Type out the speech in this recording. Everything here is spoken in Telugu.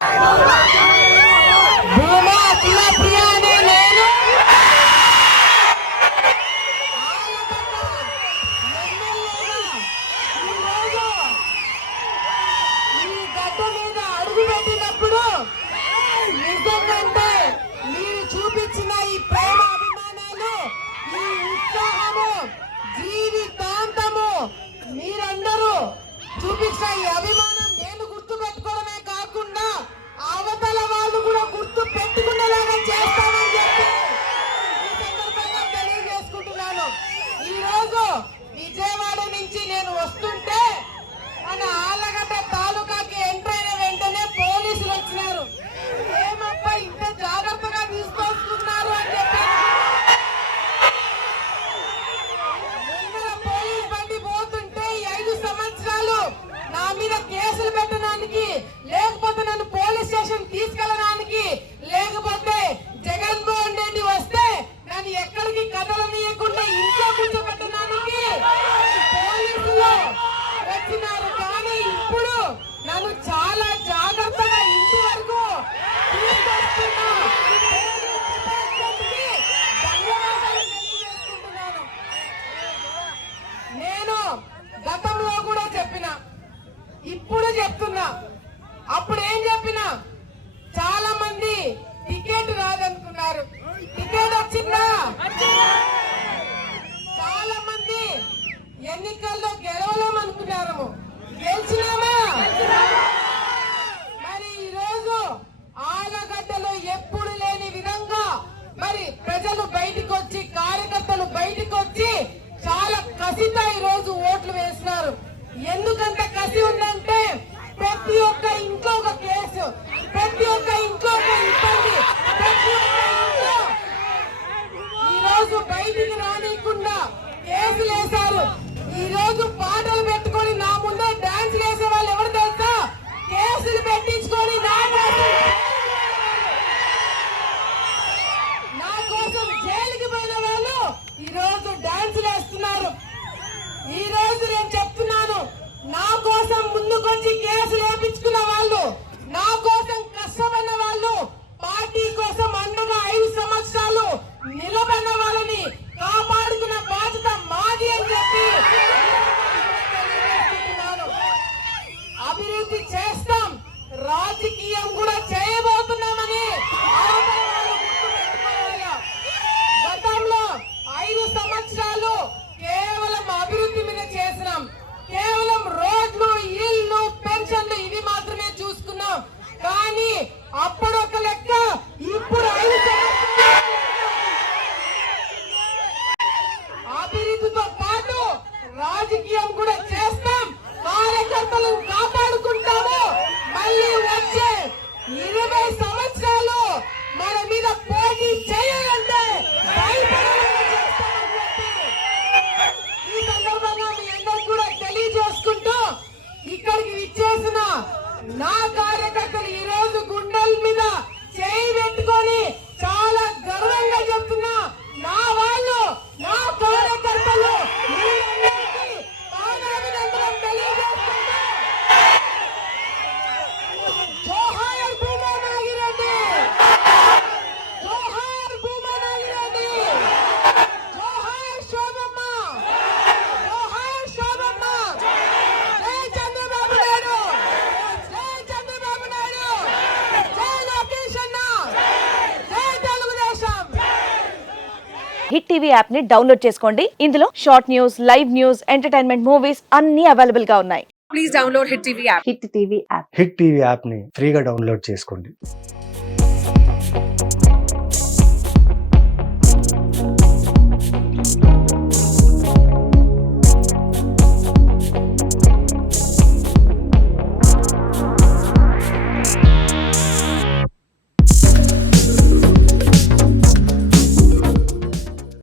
భూమా అఖిల ప్రియ అనే నేను ఈ గడ్డ మీద అడుగు పెట్టినప్పుడు నిజంగంటే మీరు చూపించిన ఈ ప్రేమ అభిమానాలు, ఈ ఉత్సాహము, జీవితాంతము మీరందరూ చూపించిన ఈ అభిమానం నేను గుర్తు పెట్టుకోవడమే కాకుండా అవతల వాళ్ళు కూడా గుర్తు పెట్టుకునేలాగా చేస్తానని చెప్పి ఈ సందర్భంగా తెలియజేసుకుంటున్నాను. ఈ రోజు విజయవాడ నుంచి నేను వస్తుంటే మన ఆలగడ్డ తాలూకాకి ఎంటర్ అయిన వెంటనే పోలీసులు వచ్చినారు. ఏమప్పా ఇంత జాగ్రత్తగా తీసుకొస్తున్నారు అని చెప్పి ముందర పోలీస్ బండి పోతుంటే ఈ 5 సంవత్సరాలు నా మీద కేసులు పెట్టడానికి, లేకపోతే నన్ను పోలీస్ స్టేషన్ తీసుకెళ్ళడానికి, లేకపోతే జగన్మోహన్ రెడ్డి వస్తే నన్ను ఎక్కడికి కదలనీయకుండా ఇంట్లో కూర్చోబెట్టడానికి పోలీసులు వచ్చినారు. కానీ ఇప్పుడు నన్ను చాలా జాగ్రత్తగా ఇంటి వరకు తీసుకొస్తున్నా ధన్యవాదాలు తెలియజేసుకుంటున్నాను. నేను గతంలో కూడా చెప్పిన, ఇప్పుడు చెప్తున్నా, అప్పుడు ఏం చెప్పినా చాలా మంది టికెట్ రాదనుకున్నారు. టికెట్ వచ్చిందా? చాలా మంది ఎన్నికల్లో గెలవలేమనుకున్నారు. గెలిచినామా? మరి ఈ రోజు ఆలగడ్డలో ఎప్పుడు లేని విధంగా మరి ప్రజలు బయటికి వచ్చి, కార్యకర్తలు బయటికి వచ్చి చాలా కసితో ఈ రోజు ఓట్లు వేసినారు. ఎందుకంత కసి ఉందంటే ప్రతి ఒక్క ఇంట్లో ఒక కేసు, ప్రతి ఒక్క ఇంట్లో ఒక ఇబ్బంది, ప్రతి ఒక్క ఇంట్లో ఈ రోజు బయటికి రానియకుండా కేసులు వేశారు. ఈ రోజు పాటలు పెట్టుకొని నా ముందే డాన్స్ వేసే వాళ్ళు ఎవరు తెలుసా? కేసులు పెట్టించుకొని నా కోసం జైలుకి పోయిన వాళ్ళు ఈ రోజు డాన్స్ వేస్తున్నారు. ఈ రోజు నేను చెప్తున్నాను, నా కోసం ముందుకొచ్చి కేసులు వేయించుకున్న వాళ్ళు, నా కోసం కష్టపడిన వాళ్ళు, పార్టీ కోసం అండగా 5 సంవత్సరాలు నిలబడిన వాళ్ళని కాపాడుకున్న బాధ్యత మాది అని చెప్పి అభివృద్ధి చేస్తాం, రాజకీయం కూడా చేయబోతున్నామని గతంలో 5 సంవత్సరాలు కేవలం అభివృద్ధి మీద చేసినాం. కేవలం రోడ్లు, ఇల్లు, పెన్షన్లు ఇవి మాత్రమే చూసుకున్నాం. కానీ అప్పుడు ఒక లెక్క, ఇప్పుడు 5 అభివృద్ధితో పాటు రాజకీయం కూడా చేస్తాం, కార్యకర్తలను కాపాడుకుంటాము. మళ్ళీ వచ్చే 20 సంవత్సరాలు మన మీద పోటీ చేయాలంటే ఈ సందర్భంగా మీ అందరికి కూడా తెలియజేసుకుంటూ ఇక్కడికి ఇచ్చేసిన నా కార్యకర్తలు ఈ రోజు గుండెల మీద చేయి పెట్టుకొని చాలా గర్వంగా చెప్తున్నా, నా వాళ్ళు, నా కార్యకర్తలు పాదాభినందనం తెలియజేస్తున్నా. జోహార్ భూమా నాగిరెడ్డి, జోహార్ భూమా నాగిరెడ్డి, జోహార్ శోభమ్మ, జోహార్ శోభమ్మ, జై చంద్రబాబు నాయుడు, జై చంద్రబాబు నాయుడు, జై లోకేష్ అన్న, జై తెలుగుదేశం. హిట్ టీవీ యాప్ ని డౌన్లోడ్ చేసుకోండి. ఇందులో short news, live news, entertainment movies అన్ని అవైలబుల్ గా ఉన్నాయి. Please download Hit TV app. Hit TV app. Hit TV యాప్ని ఫ్రీగా డౌన్లోడ్ చేసుకోండి.